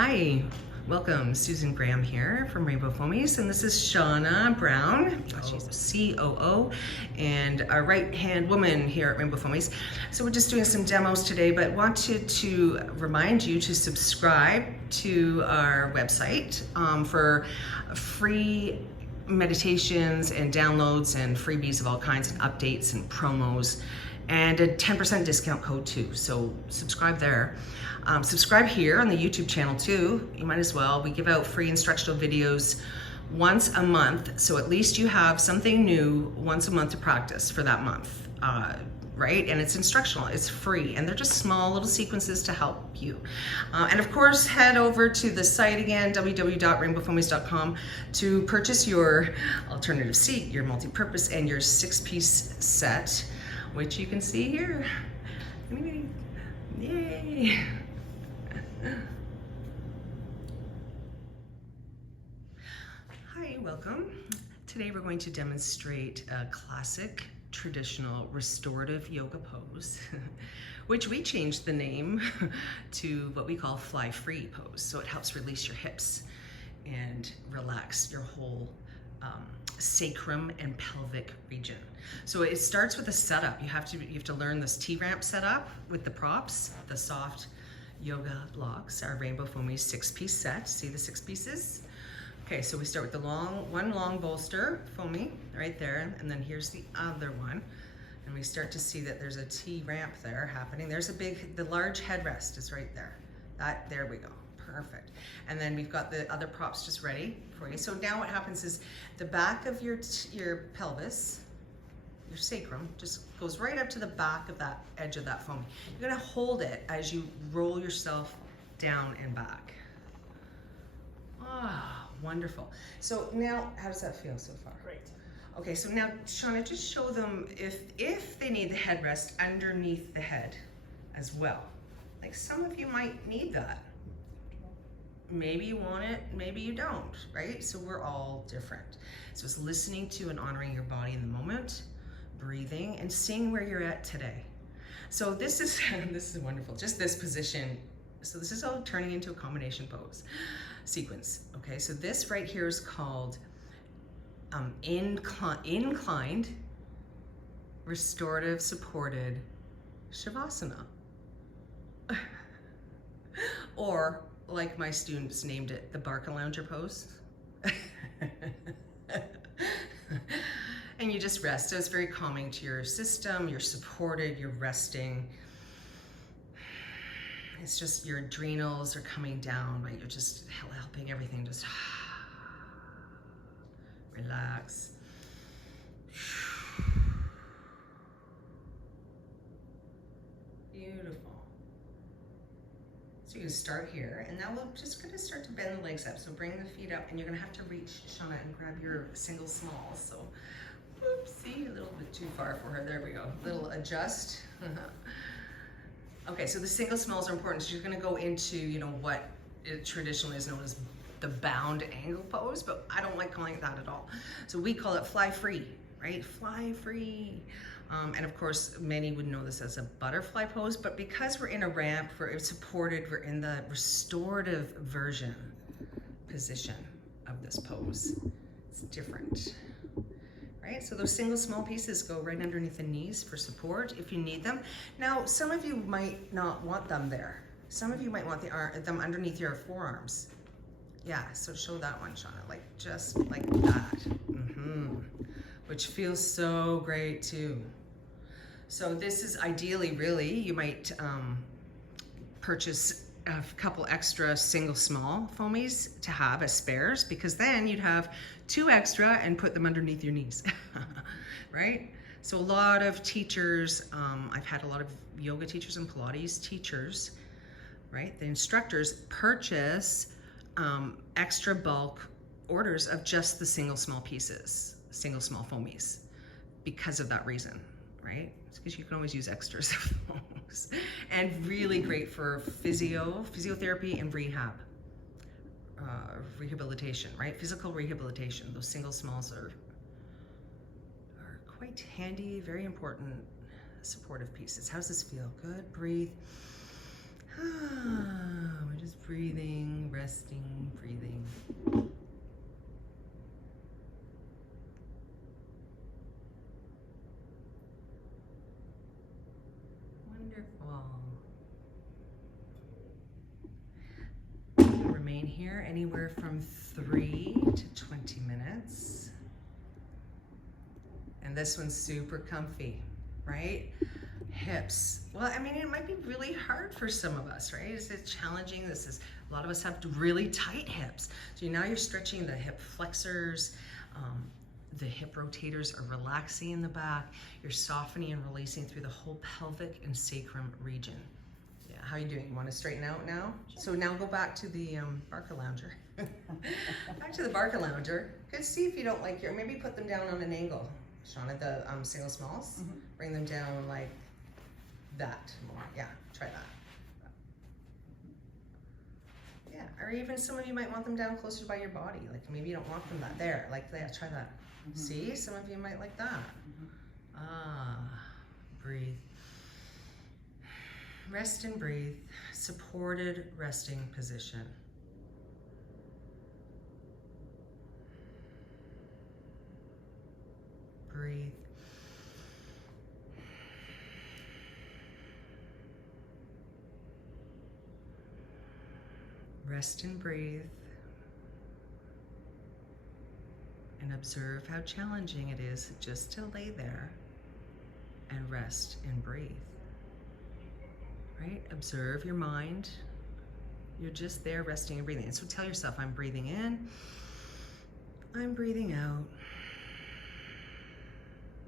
Hi, welcome. Susan Graham here from Rainbow Foamies, and this is Shauna Brown. She's a COO and a right-hand woman here at Rainbow Foamies. So we're just doing some demos today, but wanted to remind you to subscribe to our website for free meditations and downloads and freebies of all kinds and updates and promos, and a 10% discount code too. So subscribe there. Subscribe here on the YouTube channel too. You might as well. We give out free instructional videos once a month, so at least you have something new once a month to practice for that month, right? And it's instructional, it's free, and they're just small little sequences to help you. And of course, head over to the site again, www.rainbowfoamies.com, to purchase your alternative seat, your multi-purpose, and your 6-piece set, which you can see here. Yay! Hi, welcome. Today we're going to demonstrate a classic traditional restorative yoga pose, which we changed the name to what we call fly free pose. So it helps release your hips and relax your whole sacrum and pelvic region. So it starts with a setup. You have to learn this T-ramp setup with the props, the soft yoga blocks, our Rainbow Foamies 6-piece set. See the 6 pieces? Okay, so we start with the one long bolster, foamy, right there, and then here's the other one. And we start to see that there's a T-ramp there happening. There's the large headrest is right there. There we go. Perfect. And then we've got the other props just ready for you. So now what happens is the back of your pelvis, your sacrum, just goes right up to the back of that edge of that foam. You're gonna hold it as you roll yourself down and back. Ah, wonderful. So now, how does that feel so far? Great. Okay, so now, Shauna, just show them if they need the headrest underneath the head as well. Like some of you might need that. Maybe you want it, maybe you don't, right? So we're all different. So it's listening to and honoring your body in the moment, breathing, and seeing where you're at today. So this is wonderful, just this position. So this is all turning into a combination pose sequence, okay? So this right here is called inclined, restorative, supported Savasana. Or, like my students named it, the Barca Lounger pose. And you just rest. So it's very calming to your system, you're supported, you're resting. It's just your adrenals are coming down, right? You're just helping everything just relax. Beautiful. So you can start here, and now we're just gonna start to bend the legs up. So bring the feet up, and you're gonna have to reach, Shauna, and grab your single small. So, oopsie, a little bit too far for her. There we go. Little adjust. Okay, so the single smalls are important. So you're gonna go into, what it traditionally is known as the bound angle pose, but I don't like calling it that at all. So we call it fly free, right? Fly free. And of course, many would know this as a butterfly pose, but because we're in a ramp, we're supported, we're in the restorative version position of this pose. It's different, right? So those single small pieces go right underneath the knees for support if you need them. Now, some of you might not want them there. Some of you might want them underneath your forearms. Yeah, so show that one, Shauna, just like that. Which feels so great too. So this is ideally, really, you might purchase a couple extra single small foamies to have as spares, because then you'd have 2 extra and put them underneath your knees, right? So a lot of teachers, I've had a lot of yoga teachers and Pilates teachers, right? The instructors purchase extra bulk orders of just the single small pieces, single small foamies, because of that reason, right? It's because you can always use extras of those. And really great for physiotherapy and rehabilitation, right? Physical rehabilitation. Those single smalls are quite handy, very important supportive pieces. How's this feel? Good, breathe. We're just breathing, resting, breathing. Wonderful. Remain here anywhere from 3 to 20 minutes. And this one's super comfy, right? Hips. Well, I mean, it might be really hard for some of us, right? Is it challenging? A lot of us have really tight hips. So now you're stretching the hip flexors. The hip rotators are relaxing in the back. You're softening and releasing through the whole pelvic and sacrum region. Yeah, how are you doing? You want to straighten out now? Sure. So now go back to the Barca Lounger. Back to the Barca Lounger. Good, see if you don't like your, maybe put them down on an angle. Shauna, the single smalls, bring them down like that more. Yeah, try that. Yeah, or even some of you might want them down closer by your body. Like maybe you don't want them that there, like that. Try that. See, some of you might like that. Breathe. Rest and breathe. Supported resting position. Breathe. Rest and breathe. And observe how challenging it is just to lay there and rest and breathe. Right? Observe your mind. You're just there resting and breathing. And so tell yourself, I'm breathing in, I'm breathing out.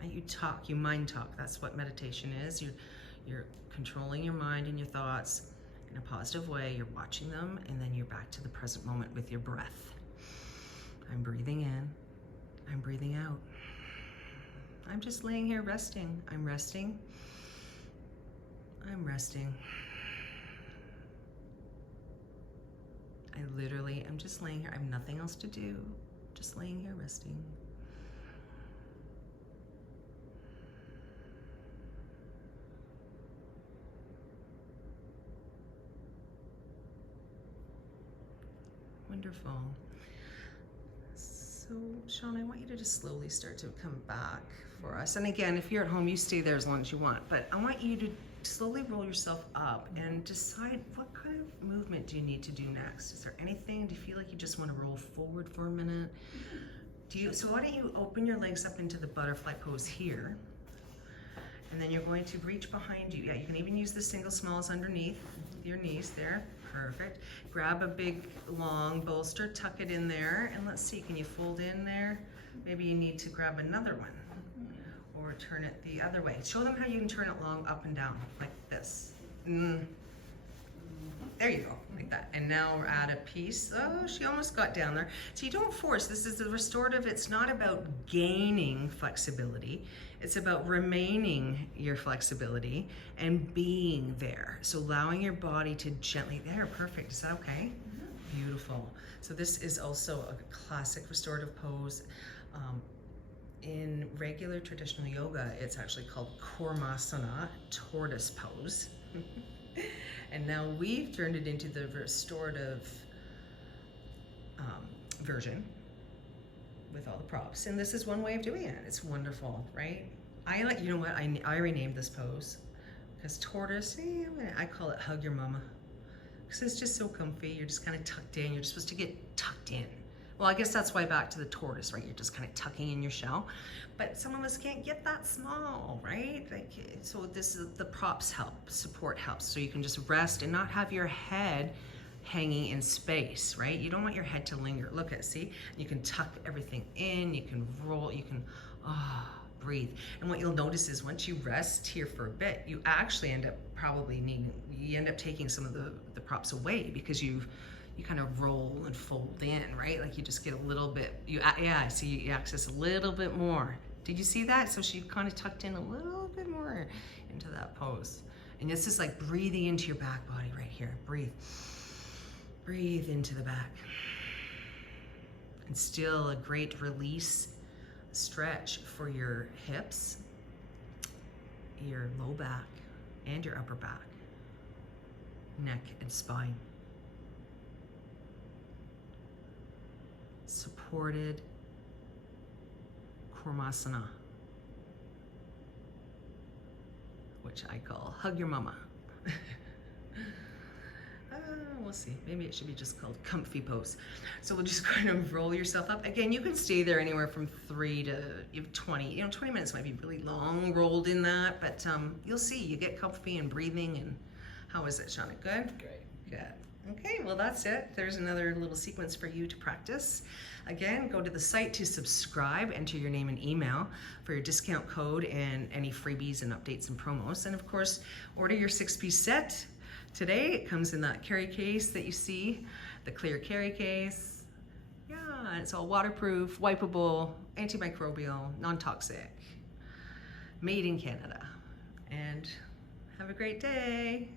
Right? You talk, you mind talk. That's what meditation is. You're controlling your mind and your thoughts in a positive way. You're watching them, and then you're back to the present moment with your breath. I'm breathing in, I'm breathing out. I'm just laying here resting. I'm resting. I'm resting. I literally am just laying here. I have nothing else to do. Just laying here resting. Wonderful. So, Sean, I want you to just slowly start to come back for us. And again, if you're at home, you stay there as long as you want. But I want you to slowly roll yourself up and decide what kind of movement do you need to do next. Is there anything? Do you feel like you just want to roll forward for a minute? So why don't you open your legs up into the butterfly pose here. And then you're going to reach behind you. Yeah, you can even use the single smalls underneath your knees there. Perfect. Grab a big long bolster, tuck it in there, and let's see, can you fold in there? Maybe you need to grab another one or turn it the other way. Show them how you can turn it long up and down like this. There you go, like that. And now we're at a piece. Oh, she almost got down there. So you don't force. This is the restorative. It's not about gaining flexibility. It's about remaining your flexibility and being there. So allowing your body to gently, there, perfect. Is that okay? Beautiful. So this is also a classic restorative pose. In regular traditional yoga, it's actually called Kormasana, tortoise pose. And now we've turned it into the restorative version with all the props. And this is one way of doing it. It's wonderful, right? You know what, I renamed this pose because tortoise, I call it hug your mama. Because it's just so comfy. You're just kind of tucked in. You're just supposed to get tucked in. Well, I guess that's why back to the tortoise, right? You're just kind of tucking in your shell. But some of us can't get that small, right? So this is the props help, support helps. So you can just rest and not have your head hanging in space, right? You don't want your head to linger. Look at, see? You can tuck everything in, you can roll, you can, breathe. And what you'll notice is once you rest here for a bit, you actually end up taking some of the props away because you kind of roll and fold in, right? Like you just get a little bit, you access a little bit more. Did you see that? So she kind of tucked in a little bit more into that pose. And this is like breathing into your back body right here. Breathe. Breathe into the back. And still a great release stretch for your hips, your low back, and your upper back. neck and spine. Supported Kormasana, which I call hug your mama. We'll see, maybe it should be just called comfy pose. So we'll just kind of roll yourself up. Again, you can stay there anywhere from 3 to 20. 20 minutes might be really long rolled in that, but you'll see, you get comfy and breathing. And how is it, Shauna? Good? Great. Good. Okay, well that's it. There's another little sequence for you to practice. Again, go to the site to subscribe, enter your name and email for your discount code and any freebies and updates and promos. And of course, order your 6-piece set. Today, it comes in that carry case that you see, the clear carry case. Yeah, it's all waterproof, wipeable, antimicrobial, non-toxic, made in Canada. And have a great day.